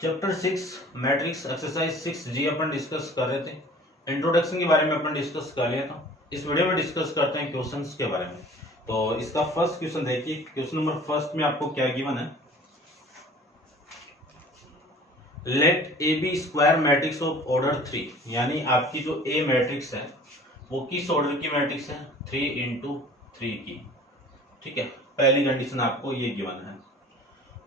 Chapter 6 matrix exercise 6G अपन discuss कर रहे थे। इंट्रोडक्शन के बारे में अपन डिस्कस कर लिया था। इस वीडियो में डिस्कस करते हैं क्वेश्चंस के बारे में। तो इसका फर्स्ट क्वेश्चन देखिए, क्वेश्चन नंबर फर्स्ट में आपको क्या गिवन है, let A B square matrix of order 3, यानी आपकी जो ए मैट्रिक्स है वो किस ऑर्डर की मैट्रिक्स है, 3x3 की। ठीक है, पहली कंडीशन आपको ये गिवन है।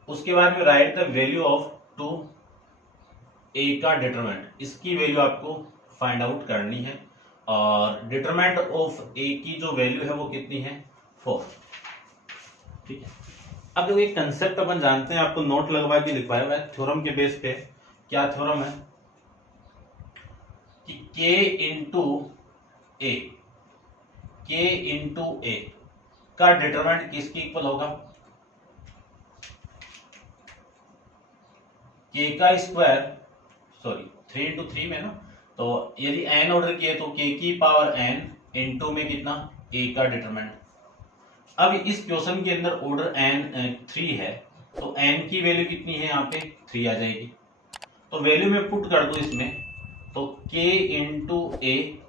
उसके बाद में right the value of 2a का डिटरमिनेंट, इसकी वैल्यू आपको फाइंड आउट करनी है। और डिटरमिनेंट ऑफ a की जो वैल्यू है वो कितनी है, 4। ठीक है, अब देखो एक कंसेप्ट अपन जानते हैं, आपको नोट लगवा के लिखवाया हुआ है थ्योरम के बेस पे। क्या थ्योरम है कि k इंटू ए का डिटरमिनेंट किसके इक्वल होगा, k का स्क्वायर, सॉरी 3x3 में ना, तो यदि n ऑर्डर की है तो k की पावर n इंटू में कितना, a का डिटरमिनेंट। अब इस क्वेश्चन के अंदर ऑर्डर n 3 है, तो n की वैल्यू कितनी है, यहाँ पे 3 आ जाएगी। तो वैल्यू में पुट कर दो इसमें, तो k इंटू ए,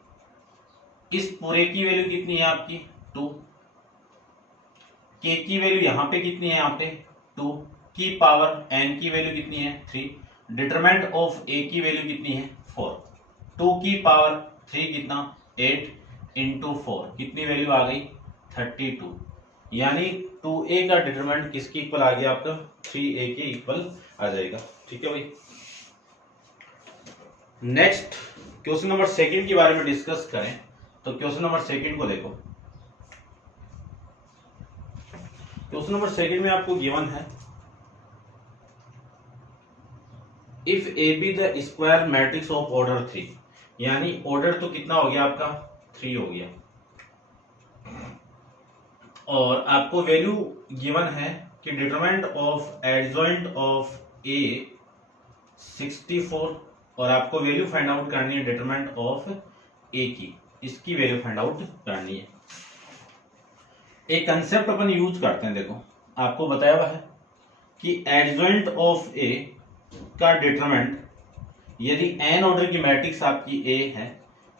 इस पूरे की वैल्यू कितनी है आपकी 2, k की वैल्यू यहाँ पे कितनी है, यहाँ पे 2 की पावर n की वैल्यू कितनी है 3, डिटरमिनेंट ऑफ a की वैल्यू कितनी है 4, 2 की पावर 3 कितना 8 इंटू 4 कितनी वैल्यू आ गई 32, यानी 2a का डिटरमिनेंट किसके इक्वल आ गया आपका 3a के इक्वल आ जाएगा। ठीक है भाई, नेक्स्ट क्वेश्चन नंबर सेकंड के बारे में डिस्कस करें। तो क्वेश्चन नंबर सेकंड को देखो, क्वेश्चन नंबर सेकंड में आपको गिवन है, if A be the square matrix of order 3, यानी ऑर्डर तो कितना हो गया आपका 3 हो गया, और आपको वैल्यू गिवन है कि डिटरमिनेंट ऑफ एडजॉइंट ऑफ ए 64, और आपको वैल्यू फाइंड आउट करनी है डिटरमिनेंट ऑफ ए की, इसकी वैल्यू फाइंड आउट करनी है। एक कंसेप्ट अपन यूज करते हैं, देखो आपको बताया हुआ है कि एडजॉइंट ऑफ ए का डिटरमिनेंट, यदि n ऑर्डर की मैट्रिक्स आपकी a है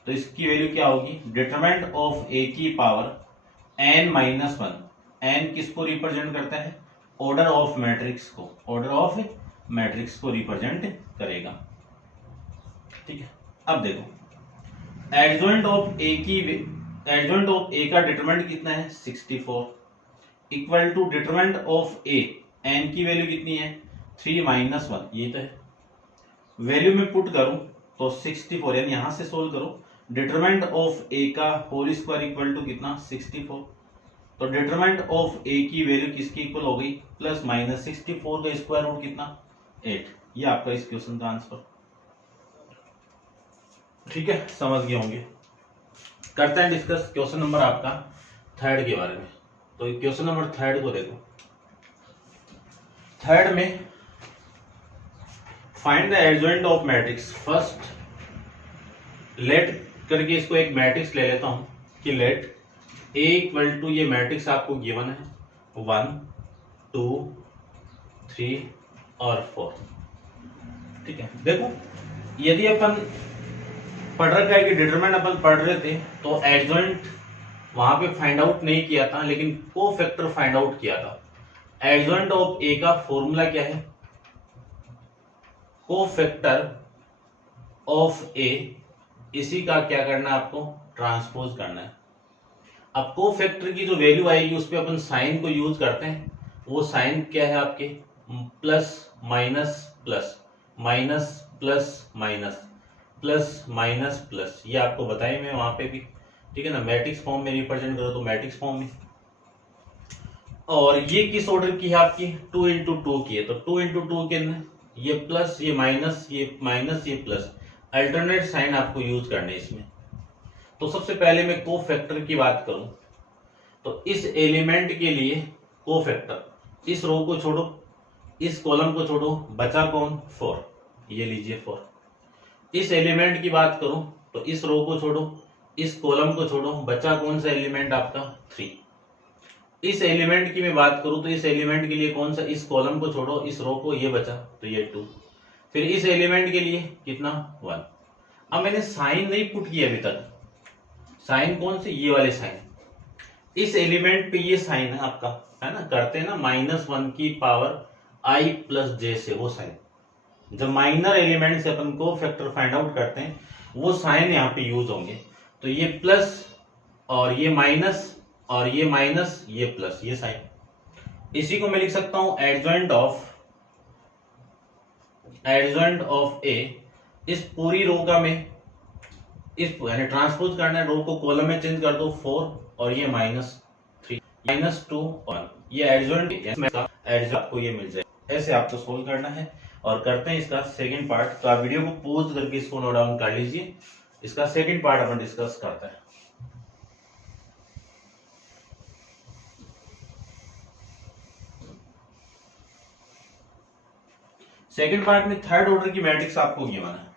तो इसकी वैल्यू क्या होगी, डिटरमिनेंट ऑफ a की पावर n-1। n किसको रिप्रेजेंट करता है, ऑर्डर ऑफ मैट्रिक्स को, ऑर्डर ऑफ मैट्रिक्स को रिप्रेजेंट करेगा। ठीक है, अब देखो एडजॉइंट ऑफ a का डिटरमिनेंट कितना है 64, equal to determinant of a, n की वैल्यू कितनी है 3-1, ये तो है। वैल्यू में पुट करूं तो 64, यानी यहां से सोल्व करो, डिटरमिनेंट ऑफ a का होल स्क्वायर इक्वल टू कितना 64, तो डिटरमिनेंट ऑफ a की वैल्यू किसकी इक्वल हो गई, प्लस माइनस 64 का स्क्वायर रूट कितना 8। ये आपका इस क्वेश्चन का आंसर। ठीक है, समझ गए होंगे। करते हैं डिस्कस क्वेश्चन नंबर आपका थर्ड के बारे में। तो क्वेश्चन नंबर थर्ड को देखो, थर्ड में find the adjoint of matrix. First let करके इसको एक मैट्रिक्स ले लेता हूं कि लेट ए इक्वल टू, ये मैट्रिक्स आपको गिवन है 1 2 3 और 4। ठीक है, देखो यदि अपन पढ़ रखा है कि डिटरमिनेंट अपन पढ़ रहे थे तो एडजॉइंट वहां पे फाइंड आउट नहीं किया था, लेकिन कोफैक्टर फाइंड आउट किया था। एडजॉइंट ऑफ ए का फॉर्मूला क्या है, कोफैक्टर ऑफ ए, इसी का क्या करना है आपको, ट्रांसपोज करना है। अब कोफैक्टर की जो वैल्यू आएगी उस पर अपन साइन को यूज करते हैं, वो साइन क्या है आपके plus minus plus, minus plus minus, plus minus plus, ये आपको बताया मैं वहां पे भी। ठीक है ना, मैट्रिक्स फॉर्म में रिप्रेजेंट करो तो मैट्रिक्स फॉर्म में। और ये किस ऑर्डर की है आपकी 2x2 की है, तो 2x2 के अंदर ये प्लस ये माइनस ये माइनस ये प्लस, अल्टरनेट साइन आपको यूज करने इसमें। तो सबसे पहले मैं कोफैक्टर की बात करूं तो इस एलिमेंट के लिए कोफैक्टर, इस रो को छोड़ो, इस कॉलम को छोड़ो, बचा कौन 4, ये लीजिए 4। इस एलिमेंट की बात करूं तो इस रो को छोड़ो, इस कॉलम को छोड़ो, बचा कौन सा एलिमेंट आपका 3। इस एलिमेंट की मैं बात करूं तो इस एलिमेंट के लिए कौन सा, इस कॉलम को छोड़ो, इस रो को, ये बचा तो ये 2। फिर इस एलिमेंट के लिए कितना 1। अब मैंने साइन नहीं पुट किया अभी तक, साइन कौन से, ये वाले साइन, इस एलिमेंट पे ये साइन है आपका, है ना, करते हैं ना -1 की पावर i प्लस जे से, वो साइन, जब माइनर एलिमेंट से अपन को फैक्टर फाइंड आउट करते हैं वो साइन यहाँ पे यूज होंगे। तो ये प्लस और ये माइनस और ये माइनस ये प्लस, ये साइन, इसी को मैं लिख सकता हूं एडजॉइंट ऑफ ए, इस पूरी रो का मैं इस यानी ट्रांसपोज करना है, रो को कॉलम में चेंज कर दो 4 और ये -3 -2 1, ये एडजॉइंट आपको ये मिल जाए। ऐसे आपको सोल्व करना है और करते हैं इसका सेकंड पार्ट। तो आप वीडियो को पॉज करके इसको नोट डाउन कर लीजिए, इसका सेकंड पार्ट अपन डिस्कस करते हैं। सेकंड पार्ट में थर्ड ऑर्डर की मैट्रिक्स आपको गिवन है,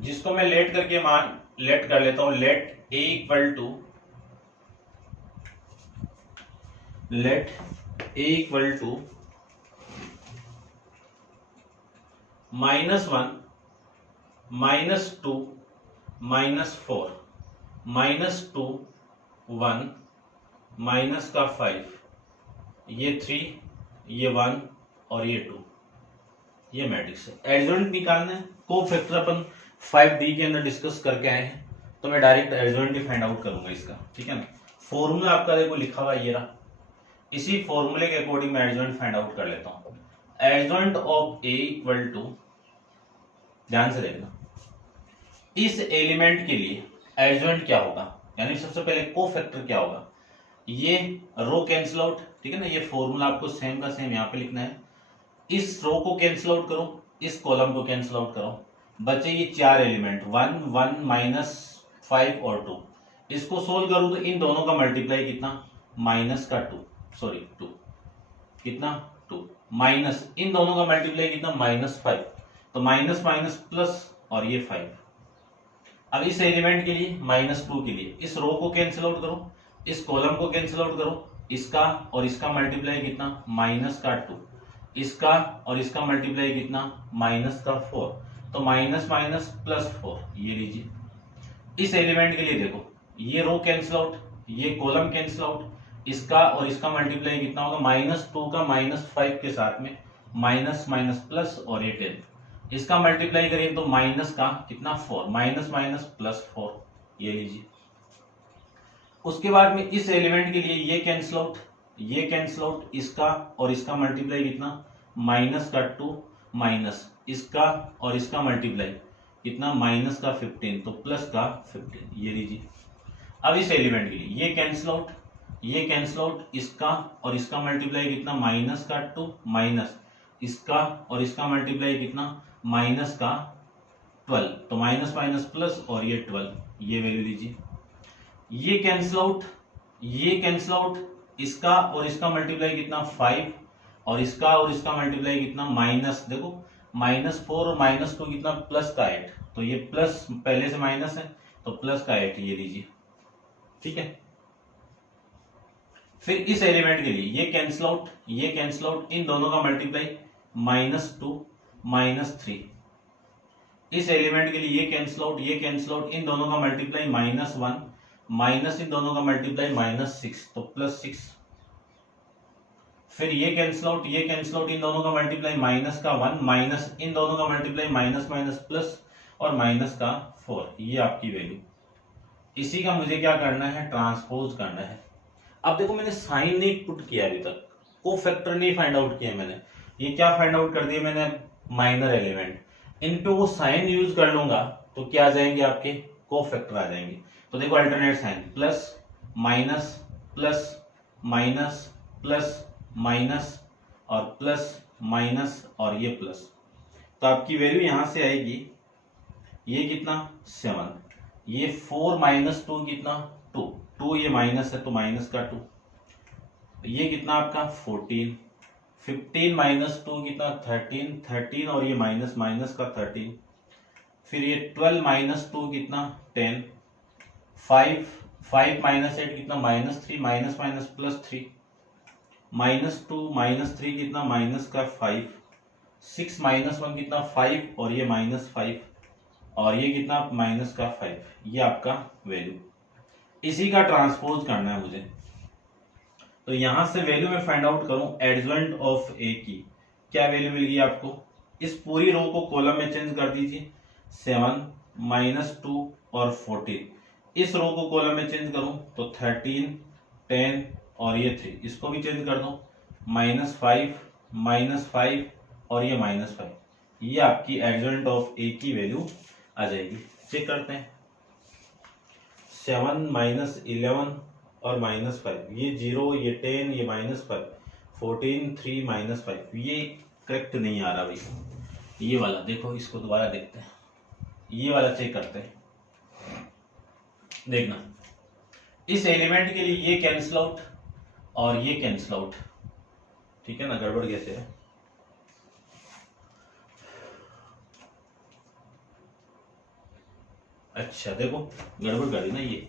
जिसको मैं लेट करके लेट कर लेता हूं, लेट ए इक्वल टू -1 -2 -4 -2 1 -5, ये 3 ये 1 और ये 2, ये मैट्रिक्स है। एडजॉइंट निकालना है, कोफैक्टर अपन 5D के अंदर डिस्कस करके आए हैं, तो मैं डायरेक्ट एडजॉइंट ही फाइंड आउट करूंगा इसका, ठीक है ना। फॉर्मूला आपका देखो लिखा हुआ ये रहा, इसी फॉर्मूले के अकॉर्डिंग मैं एडजॉइंट फाइंड आउट कर लेता हूं। Adjoint of A equal to, ध्यान से देखना, इस एलिमेंट के लिए एडजॉइंट क्या होगा, यानी सबसे पहले कोफैक्टर क्या होगा, ये रो कैंसिल आउट, ठीक है ना, ये फॉर्मूला आपको सेम का सेम यहाँ पे लिखना है। इस रो को कैंसिल आउट करो, इस कॉलम को कैंसिल आउट करो, बचे ये 4 एलिमेंट 1 1 -5 और 2, इसको सोल्व करूं तो इन दोनों का मल्टीप्लाई कितना, -2 कितना 2, माइनस इन दोनों का मल्टीप्लाई कितना -5, तो माइनस माइनस प्लस और ये 5। अब इस एलिमेंट के लिए -2 के लिए इस रो को कैंसिल आउट करो, इस कॉलम को कैंसिल आउट करो, इसका और इसका मल्टीप्लाई कितना -2, इसका और इसका मल्टीप्लाई कितना -4, तो माइनस माइनस +4, ये लीजिए। इस एलिमेंट के लिए देखो, ये रो कैंसिल आउट, ये कॉलम कैंसिल आउट, इसका और इसका मल्टीप्लाई कितना होगा, -2 का -5 के साथ में माइनस माइनस प्लस और ये 10, इसका मल्टीप्लाई करें तो माइनस का कितना 4, माइनस माइनस +4, ये लीजिए। उसके बाद में इस एलिमेंट के लिए ये कैंसिल आउट, ये कैंसिल आउट, इसका और इसका मल्टीप्लाई कितना -2 माइनस इसका और इसका मल्टीप्लाई कितना -15, तो +15, ये लीजिए। अब इस एलिमेंट के लिए ये कैंसिल आउट, ये कैंसिल आउट, इसका और इसका मल्टीप्लाई कितना -2 माइनस इसका और इसका मल्टीप्लाई कितना -12, तो माइनस माइनस प्लस और ये 12, ये वैल्यू लीजिए। ये कैंसिल आउट, ये कैंसिल आउट, इसका और इसका मल्टीप्लाई कितना 5 और इसका और इसका मल्टीप्लाई कितना माइनस, देखो -4 और -2 कितना +8, तो ये प्लस पहले से माइनस है तो +8, ये लीजिए, ठीक है। फिर इस एलिमेंट के लिए ये कैंसिल आउट, ये कैंसिल आउट, इन दोनों का मल्टीप्लाई -2 -3, इस एलिमेंट के लिए ये कैंसिल आउट, ये कैंसिल आउट, इन दोनों का मल्टीप्लाई -1 माइनस इन दोनों का मल्टीप्लाई -6, तो +6। फिर ये कैंसिल आउट, ये कैंसिल आउट, इन दोनों का मल्टीप्लाई -1 माइनस इन दोनों का मल्टीप्लाई माइनस माइनस प्लस और -4, ये आपकी वैल्यू। इसी का मुझे क्या करना है, ट्रांसपोज करना है। अब देखो मैंने साइन नहीं पुट किया अभी तक, कोफैक्टर नहीं फाइंड आउट किया मैंने, ये क्या फाइंड आउट कर दिया मैंने, माइनर एलिमेंट, इन पे वो साइन यूज कर लूंगा तो क्या आ जाएंगे आपके, कोफैक्टर आ जाएंगे। तो देखो alternate sign, plus minus plus minus plus minus और प्लस माइनस और ये प्लस, तो आपकी वैल्यू यहां से आएगी, ये कितना 7, ये 4 -2 कितना 2, ये माइनस है तो -2, ये कितना आपका 14, 15 -2 कितना 13 और ये माइनस माइनस का 13, फिर ये 12 -2 कितना 10, 5 -8 कितना -3, माइनस माइनस +3, -2 -3 कितना माइनस का 5, 6 -1 कितना 5 और ये -5 और ये कितना माइनस का 5, ये आपका वैल्यू। इसी का ट्रांसपोज करना है मुझे। तो यहां से वैल्यू में फाइंड आउट करूं एडजॉइंट ऑफ ए की, क्या वैल्यू मिल गई आपको। इस पूरी रो को कॉलम में चेंज कर दीजिए, 7 -2 और 14। इस रो को कॉलम में चेंज करूं तो 13 10 और ये 3, इसको भी चेंज कर दो, -5 -5 और ये -5, ये आपकी एडजॉइंट ऑफ ए की वैल्यू आ जाएगी। चेक करते हैं, 7 -11 और -5, ये 0 ये 10 ये -5, 14 3 -5, ये करेक्ट नहीं आ रहा भाई। ये वाला देखो, इसको दोबारा देखते हैं, ये वाला चेक करते हैं। देखना, इस एलिमेंट के लिए ये कैंसिल आउट और ये कैंसिल आउट, ठीक है ना। गड़बड़ कैसे है, अच्छा देखो गड़बड़ कर दी ना। ये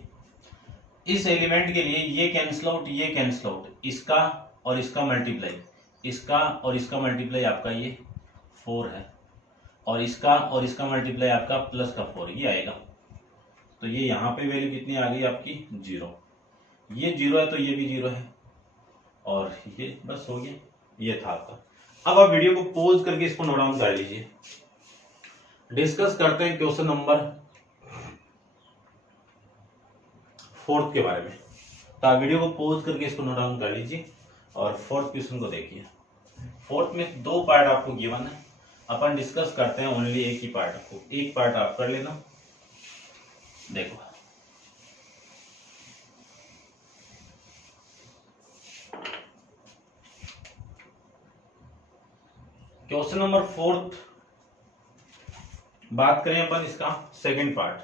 इस एलिमेंट के लिए ये कैंसिल आउट ये कैंसिल आउट, इसका और इसका मल्टीप्लाई, इसका और इसका मल्टीप्लाई आपका ये 4 है, और इसका और इसका मल्टीप्लाई आपका प्लस का 4, ये आएगा। तो ये यहाँ पे वैल्यू कितनी आ गई आपकी 0, ये 0 है तो ये भी 0 है, और ये बस हो गया, ये था आपका। अब आप वीडियो को पॉज करके इसको नोट डाउन कर लीजिए। डिस्कस करते हैं क्वेश्चन नंबर 4 के बारे में। तो आप वीडियो को पॉज करके इसको नोट डाउन कर लीजिए और 4th क्वेश्चन को देखिए। 4th में 2 पार्ट आपको गिवन है, अपन डिस्कस करते हैं ओनली एक ही पार्ट को, एक पार्ट आप कर लेना। देखो क्वेश्चन नंबर 4th, बात करें अपन इसका सेकंड पार्ट।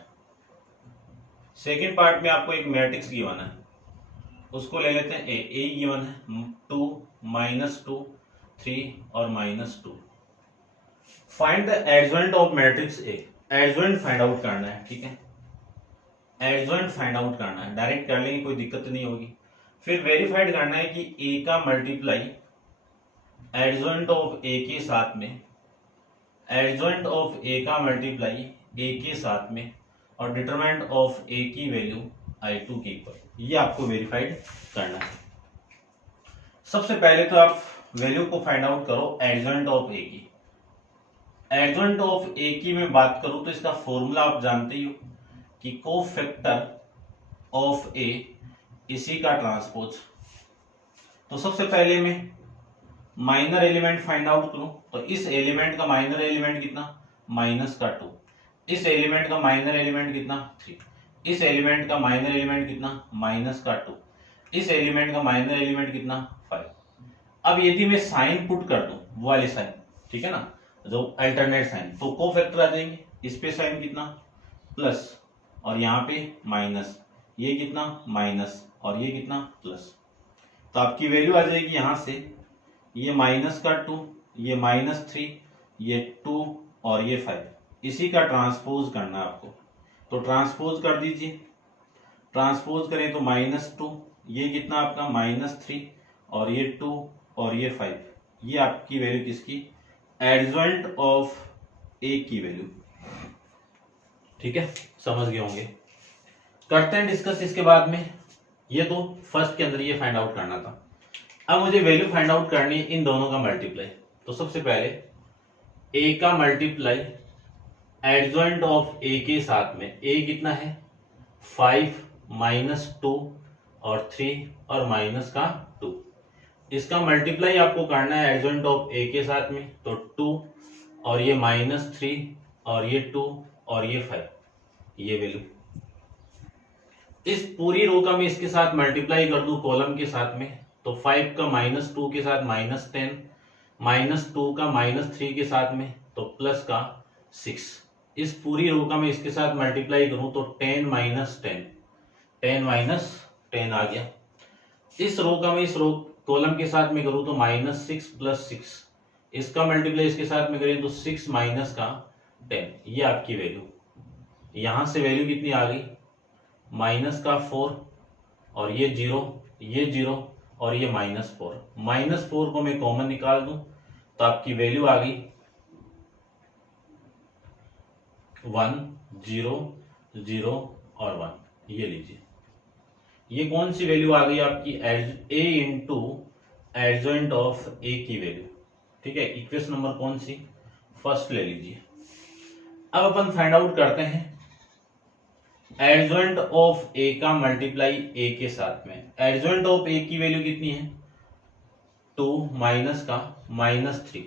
सेकंड पार्ट में आपको एक मैट्रिक्स गिवन है, उसको ले लेते हैं ए गिवन है 2 -2 3 और -2। Find the adjoint of matrix A, adjoint find out करना है, ठीक है। एडजॉइंट फाइंड आउट करना है, डायरेक्ट कर लेंगे कोई दिक्कत नहीं होगी। फिर वेरीफाइड करना है कि ए का मल्टीप्लाई एडजॉइंट ऑफ ए के साथ में, एडजॉइंट ऑफ ए का मल्टीप्लाई ए के साथ में, और डिटरमिनेंट ऑफ ए की वैल्यू I2 के इक्वल, ये आपको वेरीफाइड करना है। सबसे पहले तो आप वैल्यू को फाइंड आउट करो एडजॉइंट ऑफ ए की। एडजॉइंट ऑफ ए की मैं बात करूं तो इसका फॉर्मूला आप जानते ही हो कि कोफैक्टर ऑफ ए इसी का ट्रांसपोज। तो सबसे पहले मैं माइनर एलिमेंट फाइंड आउट करूं तो इस एलिमेंट का माइनर एलिमेंट कितना -2, इस एलिमेंट का माइनर एलिमेंट कितना 3, इस एलिमेंट का माइनर एलिमेंट कितना -2, इस एलिमेंट का माइनर एलिमेंट कितना 5। अब यदि मैं साइन पुट कर दूं, वो वाले साइन, ठीक है ना, जो अल्टरनेट साइन, तो कोफैक्टर आ जाएंगे। इस पे साइन कितना प्लस और यहाँ पे माइनस, ये कितना माइनस और ये कितना प्लस। तो आपकी वैल्यू आ जाएगी यहां से, ये -2, ये -3, ये 2 और ये 5, इसी का ट्रांसपोज करना है आपको। तो ट्रांसपोज कर दीजिए, ट्रांसपोज करें तो -2, ये कितना आपका -3 और ये 2 और ये 5, ये आपकी वैल्यू किसकी, एडजॉइंट ऑफ ए की वैल्यू, ठीक है। समझ गए होंगे। करते हैं डिस्कस इसके बाद में। ये तो फर्स्ट के अंदर ये फाइंड आउट करना था। अब मुझे वैल्यू फाइंड आउट करनी है इन दोनों का मल्टीप्लाई। तो सबसे पहले ए का मल्टीप्लाई एडजॉइंट ऑफ ए के साथ में, ए कितना है 5 -2 और 3 और -2, इसका मल्टीप्लाई आपको करना है एडजॉइंट ऑफ ए के साथ में, तो 2 और ये -3 और ये 2 और ये 5, ये वैल्यू। इस पूरी रो का मैं इसके साथ मल्टीप्लाई कर दूं कॉलम के साथ में, तो 5 का -2 के साथ -10, -2 का -3 के साथ में तो प्लस का 6। इस पूरी रो का मैं इसके साथ मल्टीप्लाई करूं तो 10 10 आ गया। इस रो का मैं इस रो कॉलम के साथ में करूं तो -6 + 6, इसका मल्टीप्लाई इसके साथ में करें तो 6 - का 10, ये आपकी वैल्यू। यहां से वैल्यू कितनी आ गई -4 और ये 0 और ये -4। -4 को मैं कॉमन निकाल दूं तो आपकी वैल्यू आ गई 1 0 0 और 1। ये लीजिए, ये कौन सी वैल्यू आ गई आपकी? a into adjoint of a की वैल्यू। ठीक है, इक्वेशन नंबर कौन सी? फर्स्ट ले लीजिए। अब अपन फाइंड आउट करते हैं एडजॉइंट ऑफ a का मल्टीप्लाई a के साथ में। एडजॉइंट ऑफ a की वैल्यू कितनी है? 2 माइनस का -3,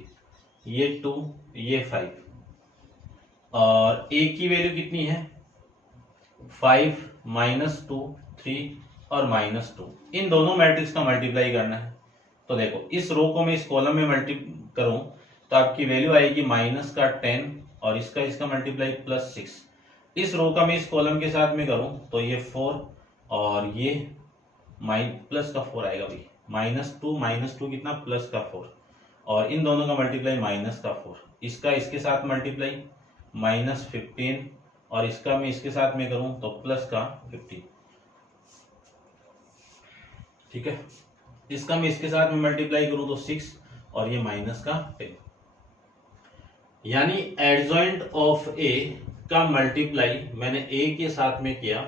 ये 2 ये 5, और a की वैल्यू कितनी है? 5 -2 3 और -2। इन दोनों मैट्रिक्स का मल्टीप्लाई करना है। तो देखो, इस रो को मैं इस कॉलम में मल्टी करूं तो आपकी वैल्यू आएगी -10 और इसका मल्टीप्लाई +6। इस रो का मैं इस कॉलम के साथ में करूं तो ये 4 और ये +4 आएगा भाई। -2 कितना? +4, और इन दोनों का मल्टीप्लाई -4। इसके साथ मल्टीप्लाई -15, और इसका मैं इसके साथ में करूं तो +15। ठीक है, इसका मैं इसके साथ में मल्टीप्लाई करूं तो 6 और ये -10। यानी एडजॉइंट ऑफ a का मल्टीप्लाई मैंने a के साथ में किया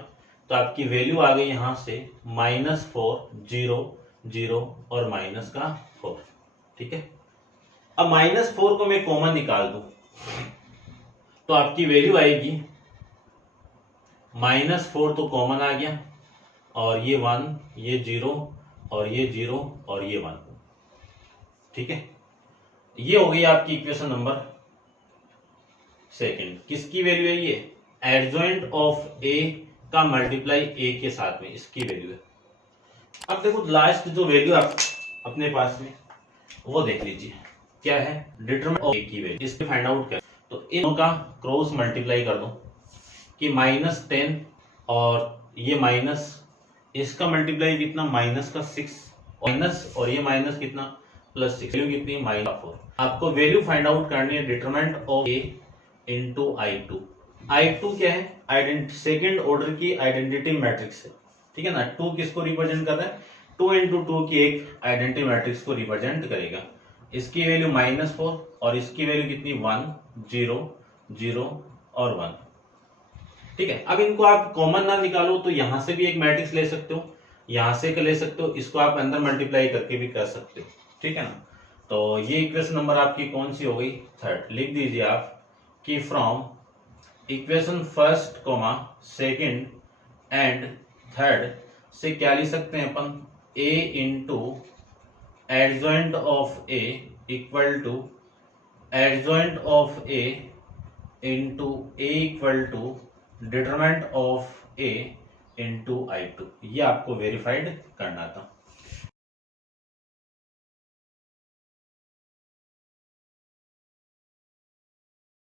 तो आपकी वैल्यू आ गई यहां से -4 0 0 और -4। ठीक है, अब -4 को मैं कॉमन निकाल दूं तो आपकी वैल्यू आएगी -4 तो कॉमन आ गया, और ये 1 ये 0 और ये 0 और ये 1। ठीक है, ये हो गई आपकी इक्वेशन नंबर सेकंड। किसकी वैल्यू है? ये एडजॉइंट ऑफ a का मल्टीप्लाई a के साथ में, इसकी वैल्यू है। अब देखो लास्ट जो वैल्यू आप अपने पास में वो देख लीजिए क्या है? डिटरमिनेंट ऑफ a की वैल्यू। इसके फाइंड आउट कर तो इन का क्रॉस मल्टीप्लाई कर दो कि -10 और ये माइनस, इसका मल्टीप्लाई कितना? -6 माइनस, और ये माइनस कितना? +6। वैल्यू कितनी? -4। आपको वैल्यू फाइंड आउट करनी है determinant of a into I2। I2 क्या है? सेकेंड ऑर्डर की आइडेंटिटी मैट्रिक्स है। ठीक है ना? 2 किसको रिप्रेजेंट कर रहा है? 2 इंटू 2 की एक आइडेंटिटी मैट्रिक्स को रिप्रेजेंट करेगा। इसकी वैल्यू -4 और इसकी वैल्यू कितनी? 1 0 0 और 1। ठीक है, अब इनको आप कॉमन ना निकालो तो यहां से भी एक मैट्रिक्स ले सकते हो, यहां से ले सकते हो, इसको आप अंदर मल्टीप्लाई करके भी कर सकते हो। ठीक है ना? तो ये इक्वेशन नंबर आपकी कौन सी हो गई? थर्ड। लिख दीजिए आप कि from equation first comma second and third से क्या लिख सकते हैं अपन? a into adjoint of a equal to adjoint of a into a equal to determinant of a into I2। ये आपको वेरीफाइड करना था।